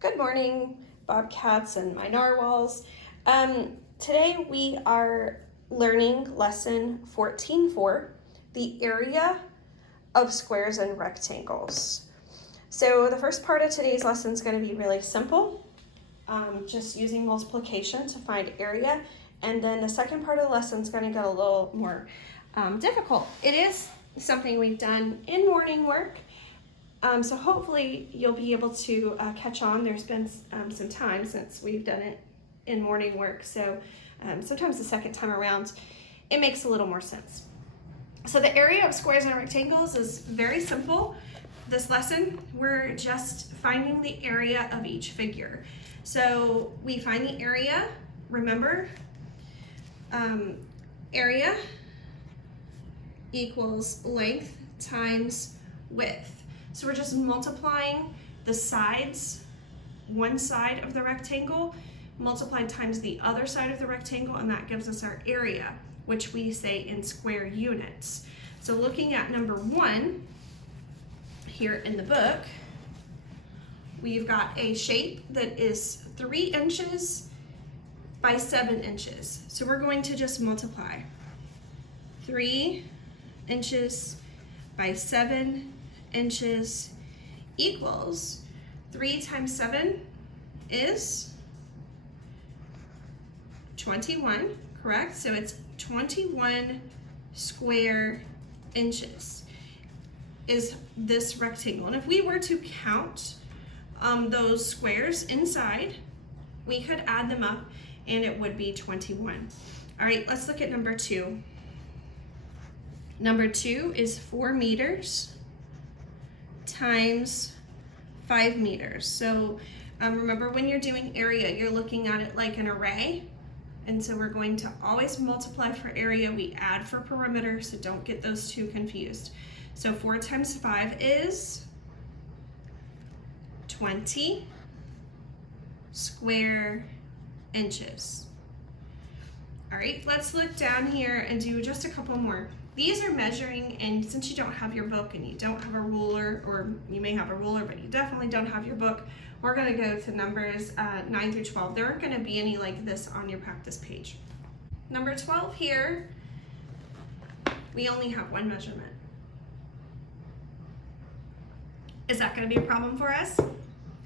Good morning, bobcats and my narwhals. Today we are learning lesson 14.4, the area of squares and rectangles. So the first part of today's lesson is going to be really simple, just using multiplication to find area. And then the second part of the lesson is going to get a little more difficult. It is something we've done in morning work. So hopefully you'll be able to catch on. There's been some time since we've done it in morning work, so sometimes the second time around it makes a little more sense. So the area of squares and rectangles is very simple. This lesson, we're just finding the area of each figure. So we find the area, remember, area equals length times width. So we're just multiplying the sides, one side of the rectangle, multiplied times the other side of the rectangle, and that gives us our area, which we say in square units. So looking at number 1 here in the book, we've got a shape that is 3 inches by 7 inches. So we're going to just multiply 3 inches by 7 inches equals 3 times 7 is 21, correct? So it's 21 square inches is this rectangle. And if we were to count those squares inside, we could add them up and it would be 21. All right, let's look at number 2. Number 2 is 4 meters times 5 meters. So remember, when you're doing area, you're looking at it like an array. And so we're going to always multiply for area. We add for perimeter, so don't get those two confused. So 4 times 5 is 20 square inches. All right, let's look down here and do just a couple more. These are measuring, and since you don't have your book and you don't have a ruler, or you may have a ruler, but you definitely don't have your book, we're gonna go to numbers 9 through 12. There aren't gonna be any like this on your practice page. Number 12 here, we only have one measurement. Is that gonna be a problem for us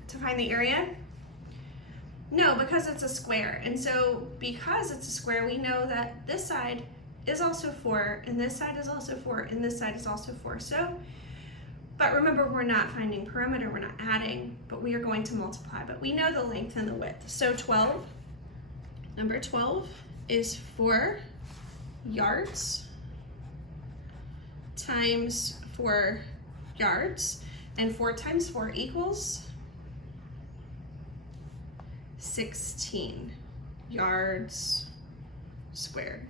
to find the area? No, because it's a square. And so because it's a square, we know that this side is also 4, and this side is also 4, and this side is also 4. So, but remember, we're not finding perimeter, we're not adding, but we are going to multiply. But we know the length and the width. So 12, number 12 is 4 yards times 4 yards, and 4 times 4 equals 16 yards squared.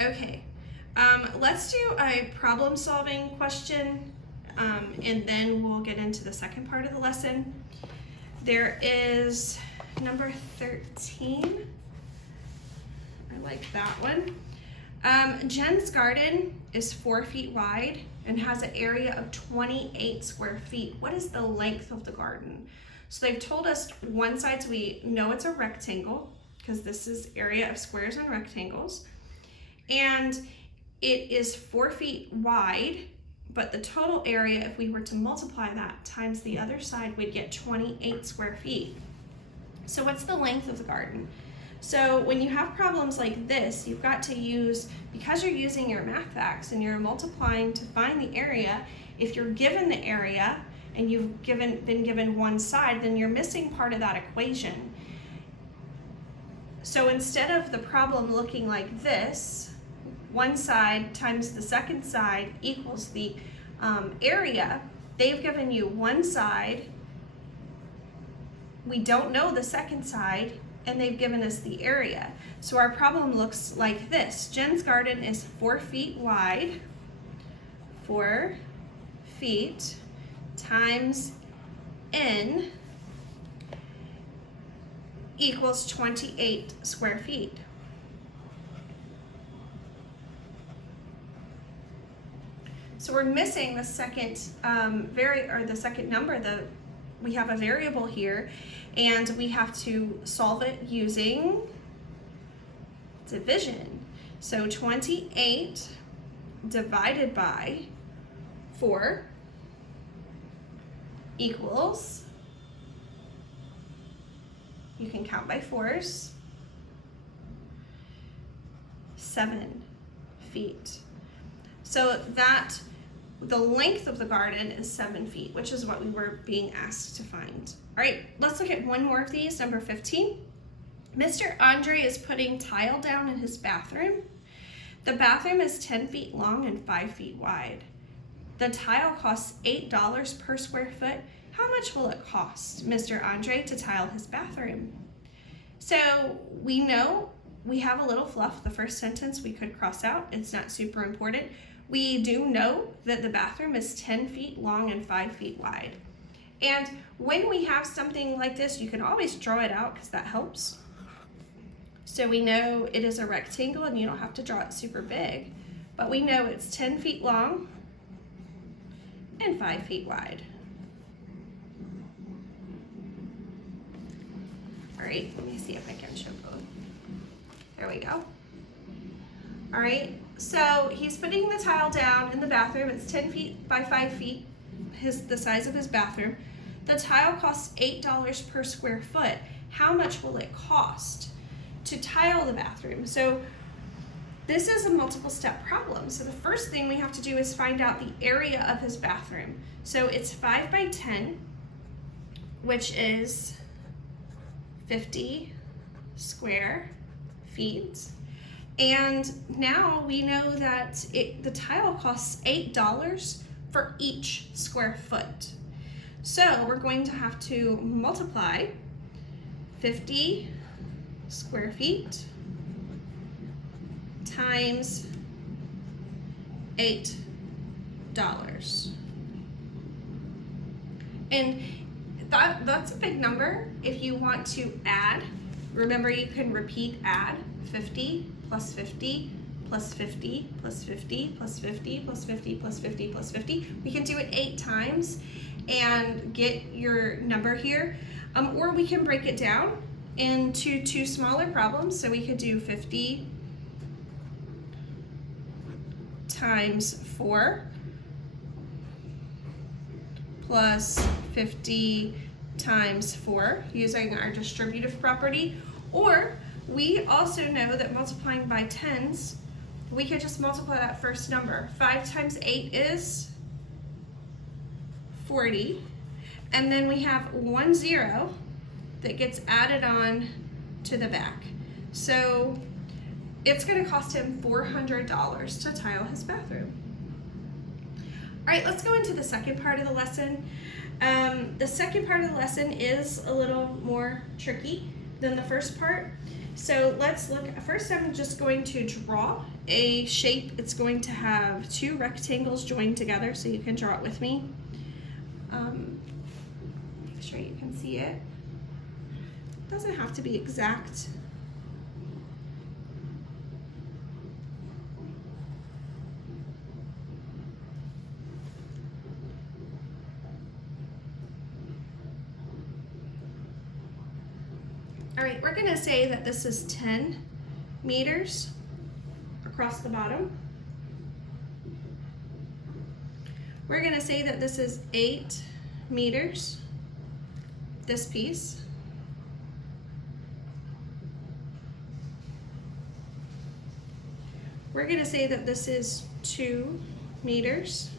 Okay, let's do a problem-solving question, and then we'll get into the second part of the lesson. There is number 13. I like that one. Jen's garden is 4 feet wide and has an area of 28 square feet. What is the length of the garden? So they've told us one side, so we know it's a rectangle, because this is area of squares and rectangles. And it is 4 feet wide, but the total area, if we were to multiply that times the other side, we'd get 28 square feet. So what's the length of the garden? So when you have problems like this, you've got to use, because you're using your math facts and you're multiplying to find the area, if you're given the area and you've been given one side, then you're missing part of that equation. So instead of the problem looking like this, one side times the second side equals the area, they've given you one side, we don't know the second side, and they've given us the area. So our problem looks like this. Jen's garden is 4 feet wide, 4 feet times n equals 28 square feet. So we're missing the second the second number. We have a variable here, and we have to solve it using division. So 28 divided by 4 equals, you can count by fours, 7 feet. So that the length of the garden is 7 feet, which is what we were being asked to find. All right, let's look at one more of these, number 15. Mr. Andre is putting tile down in his bathroom. The bathroom is 10 feet long and 5 feet wide. The tile costs $8 per square foot. How much will it cost Mr. Andre to tile his bathroom? So we know we have a little fluff. The first sentence we could cross out. It's not super important. We do know that the bathroom is 10 feet long and 5 feet wide. And when we have something like this, you can always draw it out because that helps. So we know it is a rectangle and you don't have to draw it super big, but we know it's 10 feet long and 5 feet wide. All right, let me see if I can show both. There we go. All right, so he's putting the tile down in the bathroom. It's 10 feet by 5 feet, the size of his bathroom. The tile costs $8 per square foot. How much will it cost to tile the bathroom? So this is a multiple step problem. So the first thing we have to do is find out the area of his bathroom. So it's 5 by 10, which is 50 square feet. And now we know that the tile costs $8 for each square foot. So we're going to have to multiply 50 square feet times $8. And that's a big number. If you want to add, remember you can repeat add 50 plus 50 plus 50 plus 50 plus 50 plus 50 plus 50 plus 50. We can do it 8 times and get your number here. Or we can break it down into 2 smaller problems. So we could do 50 times 4 plus 50 times 4 using our distributive property. Or we also know that multiplying by tens, we could just multiply that first number. 5 times 8 is 40. And then we have 1 0 that gets added on to the back. So it's going to cost him $400 to tile his bathroom. All right, let's go into the second part of the lesson. The second part of the lesson is a little more tricky than the first part. So let's look. First, I'm just going to draw a shape. It's going to have 2 rectangles joined together, so you can draw it with me. Make sure you can see it. It doesn't have to be exact. All right, we're gonna say that this is 10 meters across the bottom. We're gonna say that this is 8 meters, this piece. We're gonna say that this is 2 meters.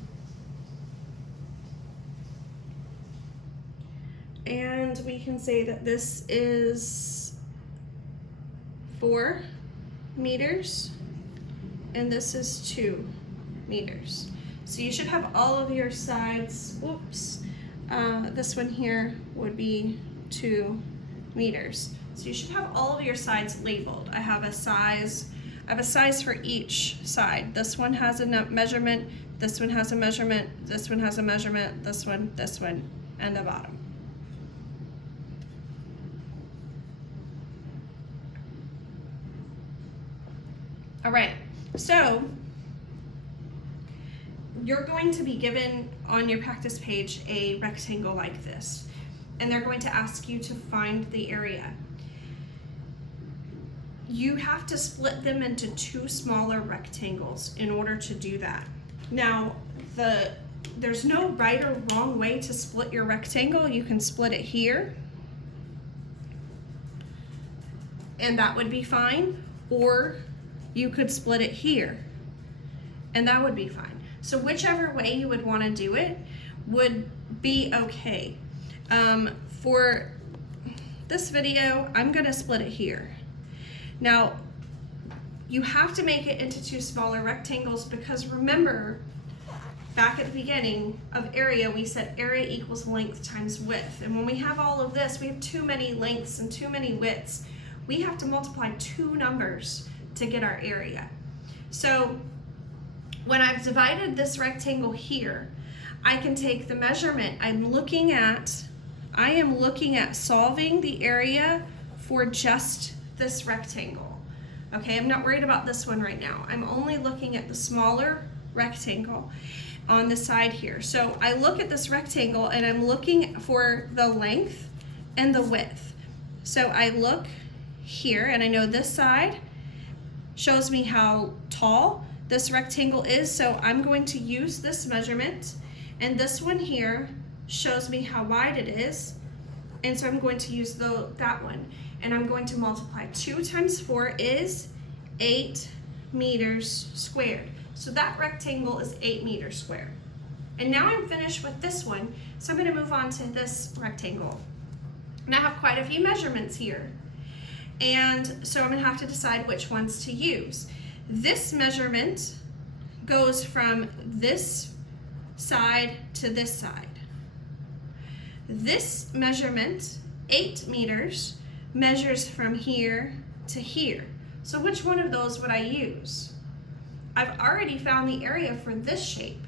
And we can say that this is 4 meters, and this is 2 meters. So you should have all of your sides, whoops, this one here would be 2 meters. So you should have all of your sides labeled. I have a size for each side. This one has a measurement, this one has a measurement, this one has a measurement, this one, and the bottom. All right, so you're going to be given on your practice page a rectangle like this, and they're going to ask you to find the area. You have to split them into two smaller rectangles in order to do that. Now, there's no right or wrong way to split your rectangle. You can split it here, and that would be fine, or you could split it here, and that would be fine. So whichever way you would want to do it would be okay. For this video, I'm going to split it here. Now, you have to make it into two smaller rectangles because remember, back at the beginning of area, we said area equals length times width. And when we have all of this, we have too many lengths and too many widths. We have to multiply two numbers to get our area. So when I've divided this rectangle here, I can take the measurement I am looking at solving the area for just this rectangle. Okay, I'm not worried about this one right now. I'm only looking at the smaller rectangle on the side here. So I look at this rectangle and I'm looking for the length and the width. So I look here and I know this side shows me how tall this rectangle is, so I'm going to use this measurement, and this one here shows me how wide it is, and so I'm going to use that one, and I'm going to multiply. 2 times 4 is 8 meters squared. So that rectangle is 8 meters squared. And now I'm finished with this one, so I'm going to move on to this rectangle. And I have quite a few measurements here, and so I'm going to have to decide which ones to use. This measurement goes from this side to this side. This measurement, 8 meters, measures from here to here. So which one of those would I use? I've already found the area for this shape.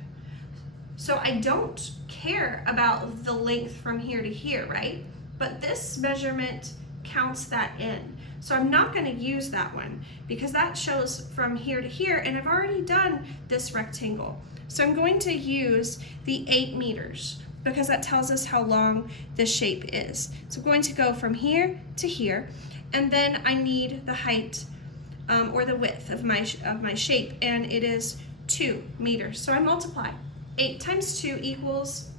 So I don't care about the length from here to here, right? But this measurement counts that in. So I'm not going to use that one because that shows from here to here, and I've already done this rectangle. So I'm going to use the 8 meters because that tells us how long this shape is. So I'm going to go from here to here, and then I need the height or the width of my shape, and it is 2 meters. So I multiply. 8 times 2 equals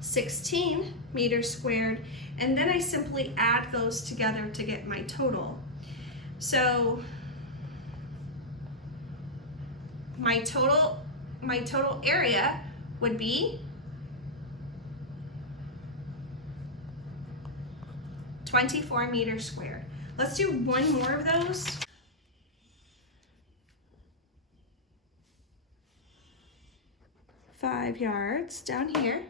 16 meters squared, and then I simply add those together to get my total. So my total area would be 24 meters squared. Let's do one more of those. Five yards down here.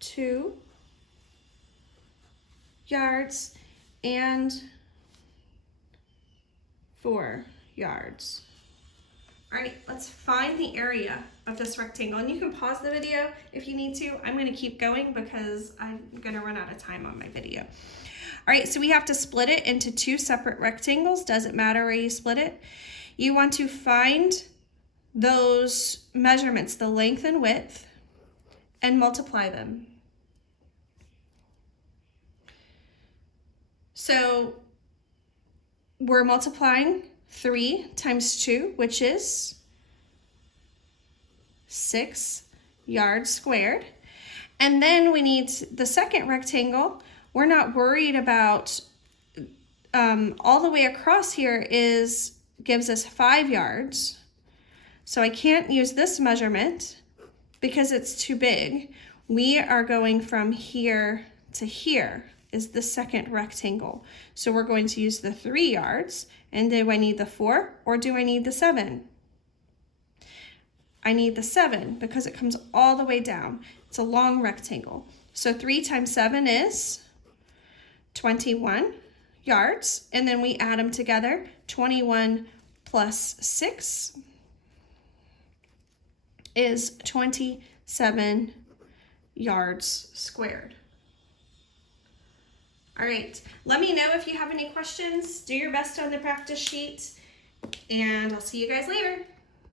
2 yards and 4 yards. All right, let's find the area of this rectangle. And you can pause the video if you need to. I'm gonna keep going because I'm gonna run out of time on my video. All right, so we have to split it into 2 separate rectangles. Doesn't matter where you split it. You want to find those measurements, the length and width, and multiply them. So we're multiplying 3 times 2, which is 6 yards squared. And then we need the second rectangle. We're not worried about all the way across here gives us 5 yards. So I can't use this measurement because it's too big. We are going from here to here is the second rectangle. So we're going to use the 3 yards. And do I need the 4 or do I need the 7? I need the 7 because it comes all the way down. It's a long rectangle. So 3 times 7 is 21 yards. And then we add them together. 21 plus 6 is 27 yards squared. All right, let me know if you have any questions. Do your best on the practice sheet, and I'll see you guys later.